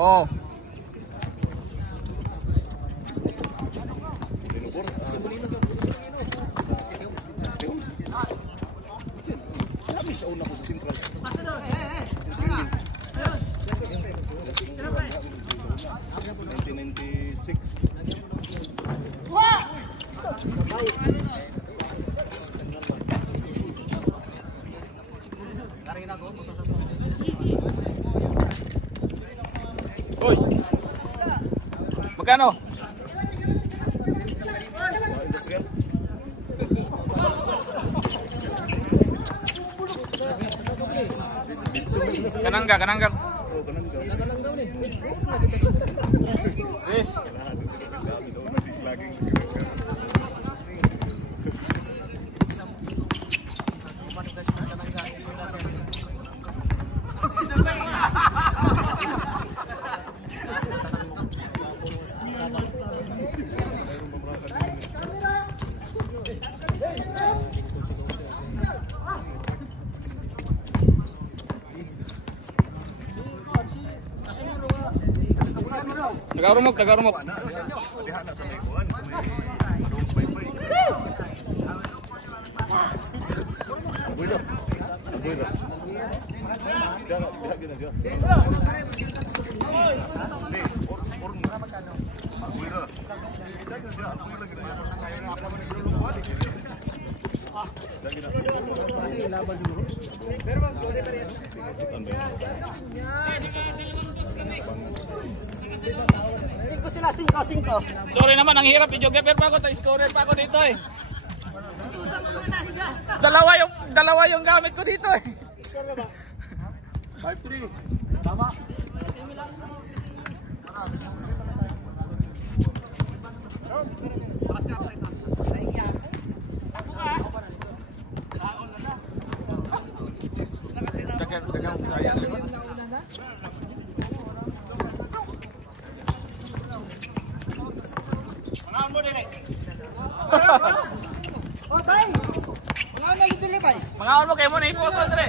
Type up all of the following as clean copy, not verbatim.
Oh. Uy. Magkano? Kanan ka? Yes. Tagarumok. Diha na sa may kuan, sa may padung bay-bay. Abuelo. Diha gina siya. Ni, or mura magkano? Abuelo. Diha gina siya, abuelo gina. Cinco. Sorry naman, ang hirap i-jogger pa ako, scorer pa ako dito eh. Dalawa yung gamit ko dito eh. 5-3. Tama. Oh, tay. Mga dili bay. Mga ano kayo mo na iposo Andre.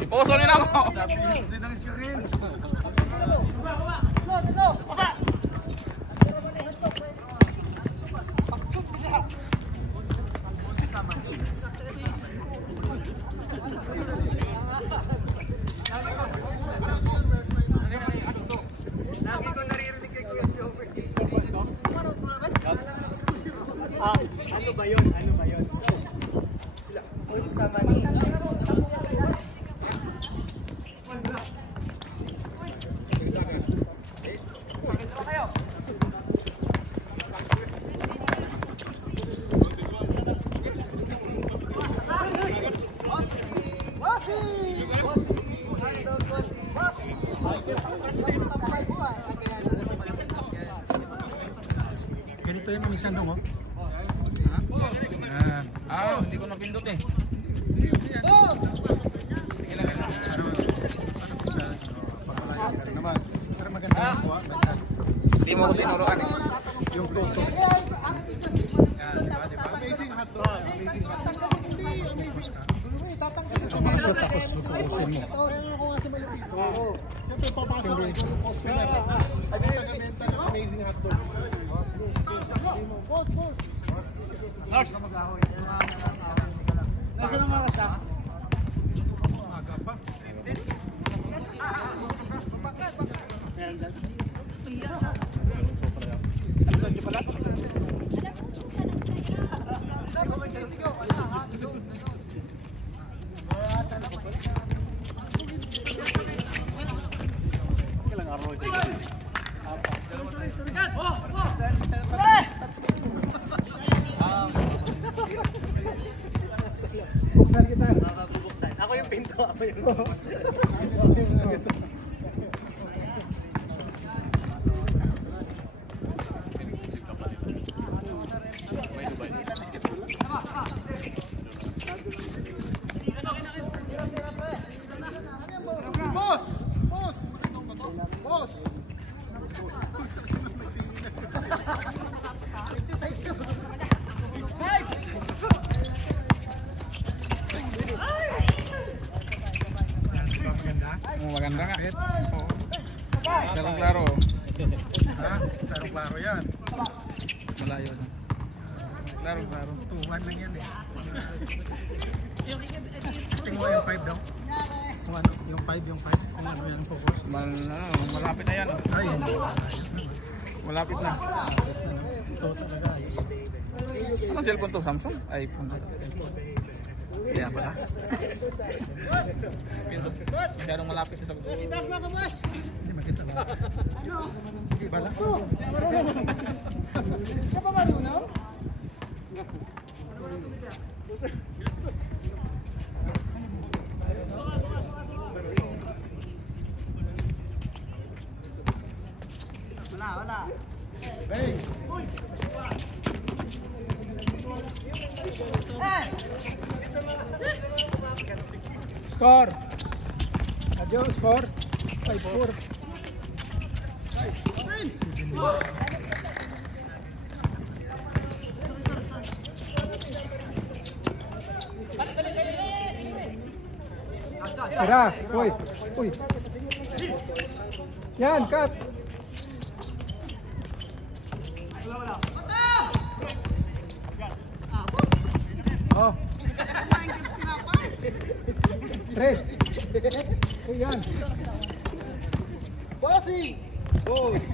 Iposo ni na mo. Ano ba yun? Sa mani. Ganito yung minsan dong, oh. Hindi ko napindot eh. Boss! Pero maganda yung kuha. Hindi mo ko tinuruan eh. Yung toto. Amazing hot dog. Amazing hot dog. Pumasok tapos lutusin mo. Siyempre papasok ko yung post nila. Sabi nila nabenta ng amazing hot dog. Boss! Nurse! Nasa ng mga sa? Aga pa. Ako yung pinto, ako yung Boss! Maganda nga. Klaro. Ha? Klaro yan. Malayo na. Klaro. 2-1 lang yan eh. Testing mo yung 5 daw. Kung ano, yung 5. Kung ano yan focus. Malapit na yan. Ay, Malapit na. ito talaga. Ano cellphone to? Samsung? iPhone. Kaya pala. Masyadong malapit sa sagot. Hindi makita lang. Hindi ba lang? Ka pa marunong? Wala. Hey! Score! Adyo, score! 5-4. Tara! Uy! Yan, cut! Oh. Tres. Yan. Bossy! Boss.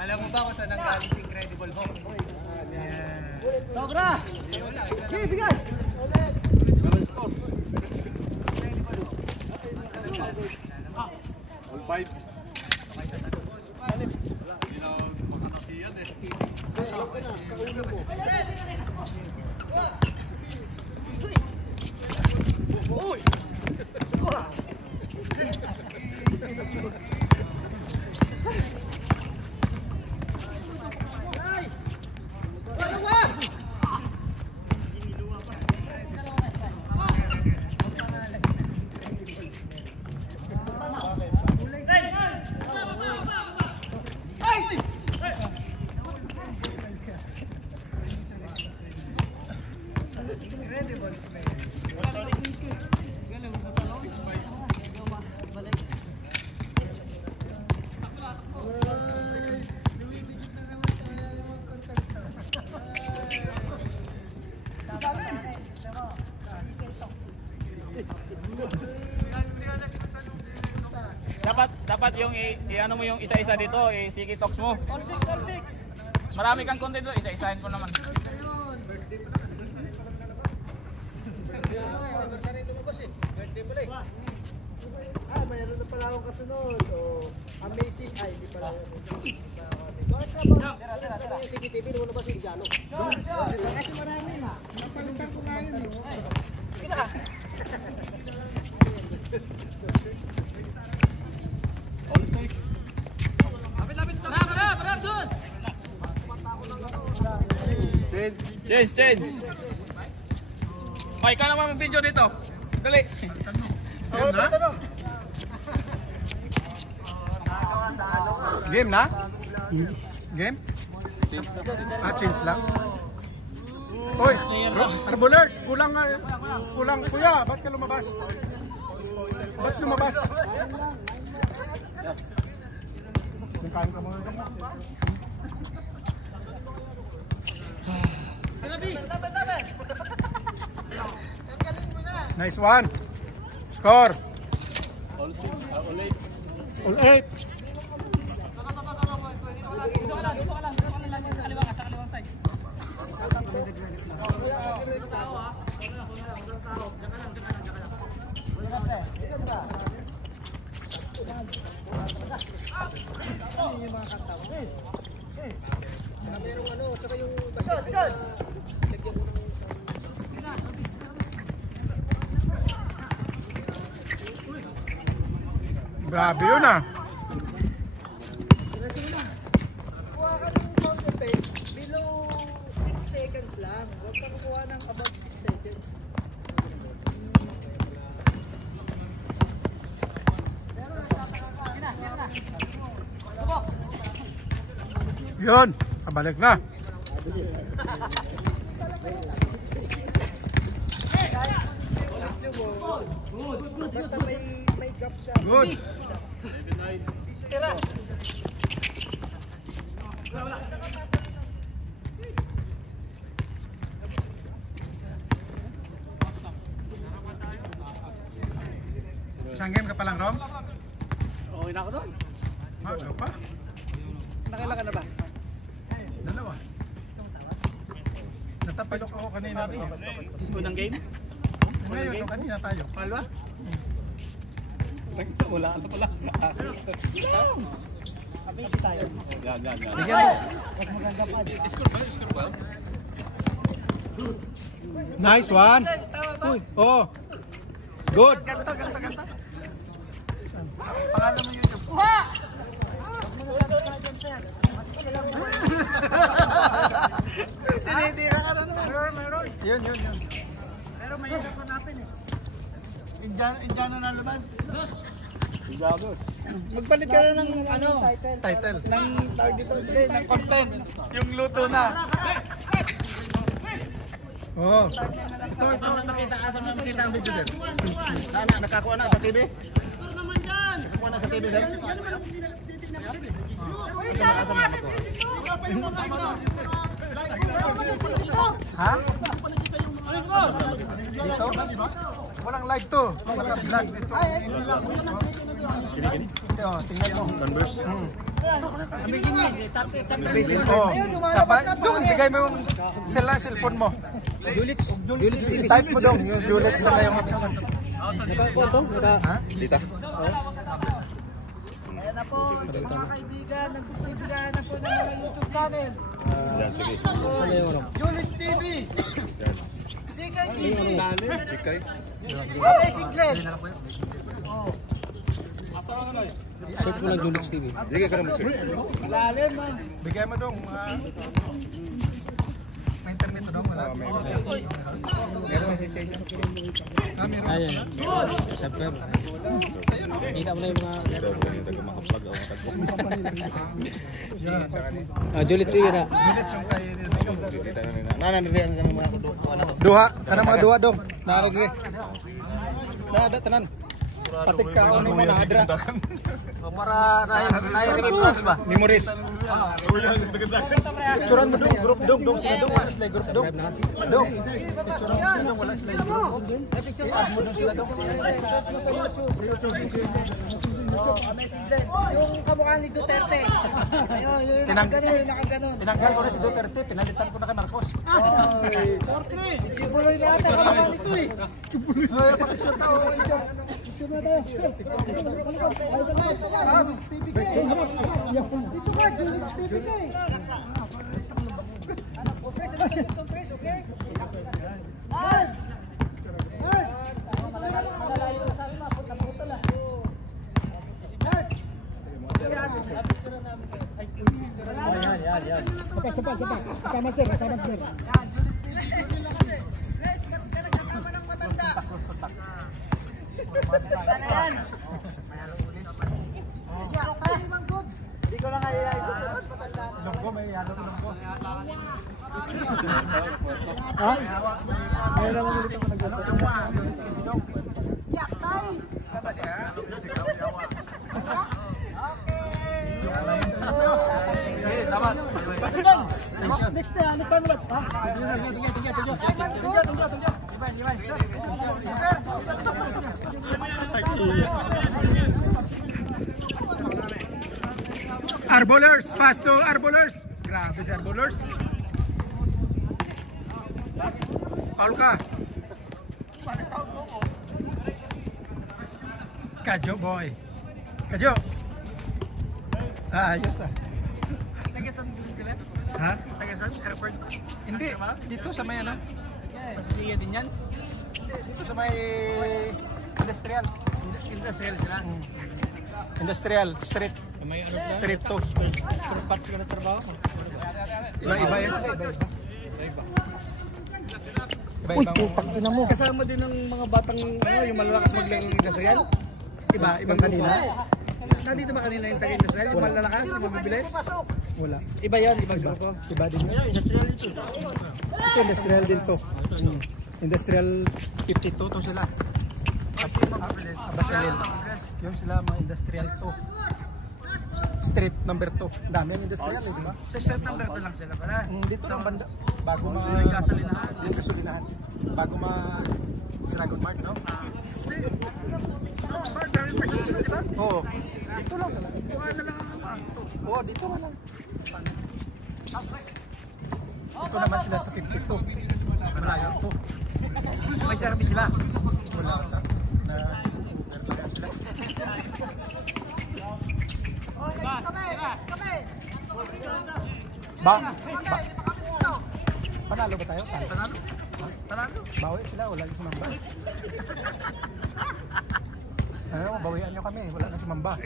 Alam mo ba kung saan nanggaling si Incredible Hulk? Sobra! Okay, bigay! All 5. Dapat yung i-ano mo yung isa-isa dito, i-siki talks mo. All six! Marami kang content doon, isa-isahin ko naman. Mayroon na pala akong kasunod. Amazing. Ay, hindi pala amazing. CCTV, naman ba si Jalo? Kasi marami na. Napalitan ko nga yun eh. Sige na. Lapit doon! Change! Okay, ikaw naman mag-video dito. Dali! Game na? Game? Change lang. Hoy, Arbolers, kulang kuya, ba't ka lumabas? Yung kain ka mga gamot. Nice one. Score. All 8. Grabe yun ah. Kuha ka ng sound effect below 6 seconds lang. Huwag ka kukuha ng about 6 seconds. Yun, kabalik na. Basta may gap siya. Good. Isang game ka pa lang, Rom? Okay na ako doon. Ano pa? Nakailan ka na ba? Dalawa. Natapalok ako kanina. Unang game? Ngayon, yung kanina tayo. Palwa? Wala ka na pala. Amazing tayo. Bigyan mo. Score ba? Nice one. Uy, oh. Good. Ganto. Pangalan mo yun. Tinitira ka na naman. Meron. Yun. Pero mahirap hanapin eh. Indiano na lumas. Magpalit ka na ng Title. Ng tawag dito, ng content. Yung luto na. Oh. Ito saan mo nakita ang video, sir? Sana, nakakuha na sa TV? Nakakuha na sa TV, sir? Ha? Dito? Walang live to. Walang vlog. Oh, tingnan mo. Numbers? Oh. Doon, bigay mo yung cellphone mo. Type mo dong, yung Julits na yung... Ha? Dita? Ayan na po, mga kaibigan, nagsisilbihan na po ng mga YouTube channel. Yan, sige. Julits TV, Sikay TV, Sikay? Amazing Grace. Sige ka naman, sir. Bigay mo dong. May internet mo dong, wala? Meron. Meron. Ayan. Subscribe. Kita mo na yung mga... Julits TV na. Julits yung kay... Kita na rin na. Nananirihan ka ng mga kuha na to. Duha. Kanang mga duha dong. Naragre. Nada, tanan. Patik ka ako ni mo, nahadra. Para na-remit tracks ba? Memories. Picturean mo dong, group dong, sila dong, wala sila group dong. Dong, picturean mo sila dong, wala sila group. I-add mo dong sila dong. Amazing Grace. Yung kamukha ni Duterte. Ayun, yung nakaganon. Tinanggal ko na si Duterte, pinalitan ko na kay Marcos. Hindi buloy natin kamukha nito eh. Ay, pakisyon tao. Dito ka, Julits TV ka eh. Compress, okay? Mars! Kasama sir. Yan, Julits TV. Grace, ba't ka nagkasama ng matanda? Sana yan? Hindi ko lang kaya ito. Matanda. Ilonggo, may yalo ilonggo. Ha? Mayroon mo dito pa Yak, tay! Sabat ya? Sige, tama. Next time ulit. Ha? Arbolers, pass to Arbolers. Grabe si Arbolers. Paul ka. Kadyo boy. Kadyo. Ayos ah. Tagasan din sila? Ha? Tagasan? Airport? Hindi, dito sa may ano? Masisiya din yan? Dito sa may industrial. Industrial sila? Industrial, street. Street to. Iba-iba yan sila, iba-iba. Uy, putang ina mo. Kasama din ng mga batang, yung malalakas maglaro ng Israel. Ibang kanina. Nandito ba kanina yung taga-industrial? Yung malalakas, yung mabibilis? Wala. Iba yun, ibang grupo. Iba din yun. Ito, industrial din to. Industrial 52 to sila. Basilil. Yun sila mga industrial to. Street number 2. Dami ang industrial di ba? Sa set number 2 lang sila pala. Dito lang banda. Bago Yung gasolinahan. Yung gasolinahan. Bago Dragon Mart, no? Oo. Dito lang pala. Oo, dito ka lang. Ito naman sila sa 52. Malayo to. May service sila. Wala na. Na sila. Panalo ba tayo? Panalo. Bawi sila, wala yung sumamba. Ano, bawian nyo kami, wala na sumamba.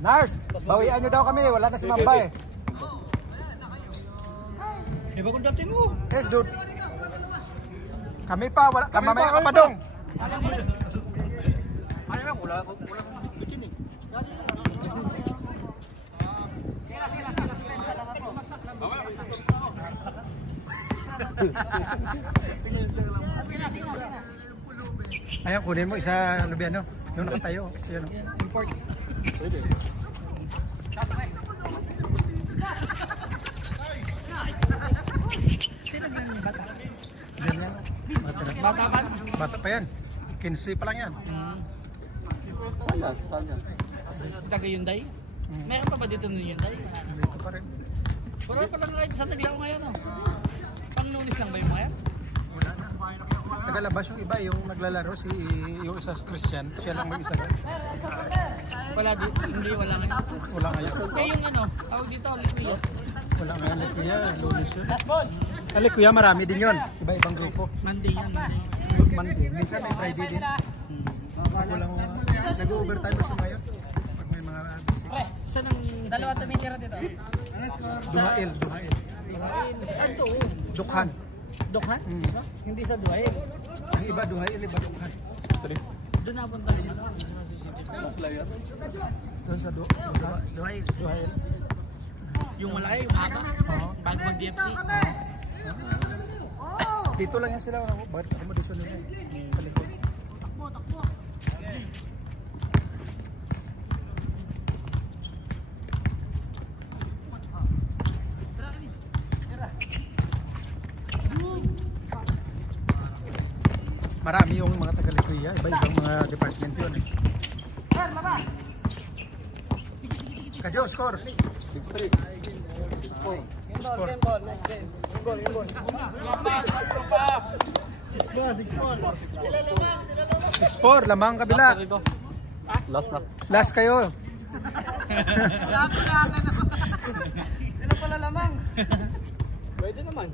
Nars, bawian nyo daw kami, wala na sumamba eh. Iba kung dating mo. Yes, dude. Kami pa, wala, mamaya ka pa dong. Ano lang, wala akong bikin eh. Ayan, kunin mo isa, Lubiano. Yung nakatayo. Yan, import. Pwede. Sino ganyan bata? Ganyan. Bata pa? Bata pa yan. 15 pa lang yan. Saan? Taga Hyundai? Meron pa ba dito ng Hyundai? Dito pa rin. Wala pa lang kahit sa naglaro ngayon. Pang Lunes lang ba yung mga yan? Wala na. Nagalabas yung iba, yung naglalaro, yung isa si Christian. Siya lang may isa. Wala dito, hindi wala ngayon. Wala ngayon. Eh yung ano, tawag dito, Liquid. Wala ngayon ni Kuya, Lunes yun. Ali Kuya, marami din yun. Iba-ibang grupo. Monday yan, Monday. Monday. Minsan may Friday din. Walang, nag-overtime kasi ngayon. Pag may mga basic. Saan ang dalawa tumitira dito? Duhail. Ito, Dukhan. Dokhan? Hindi sa Duhail. Ang iba Duhail, iba Dukhan. Doon napunta dito. Doon sa Duhail. Duhail. Yung malaki, yung haba. Bago mag-DFC. Dito lang yan sila. Bakit accommodation nila eh. Kalikod. Takbo. Marami yung mga taga-Likuya. Iba-ibang mga department yun eh. Kadyo, score. 6-3. Score. 6-4, lamang kabila. Last kayo. Sila pala lamang. Pwede naman.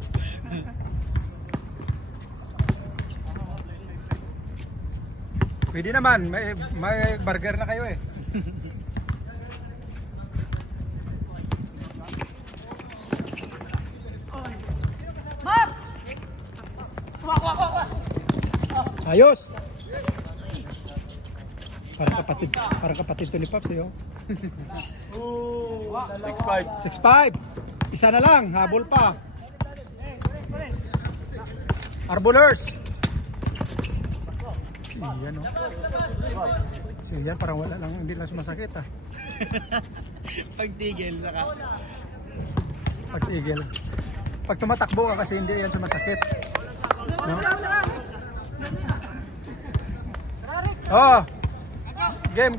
Pwede naman, may burger na kayo eh. Ayos. Parang kapatid to ni Pops eh. 6-5. Isa na lang, habol pa. Arbolers. Siyan oh. Siyan parang wala lang, hindi lang sumasakit ah. Pagtigil saka. Pagtigil. Pag tumatakbo ka kasi hindi yan sumasakit. No? Oh. Game.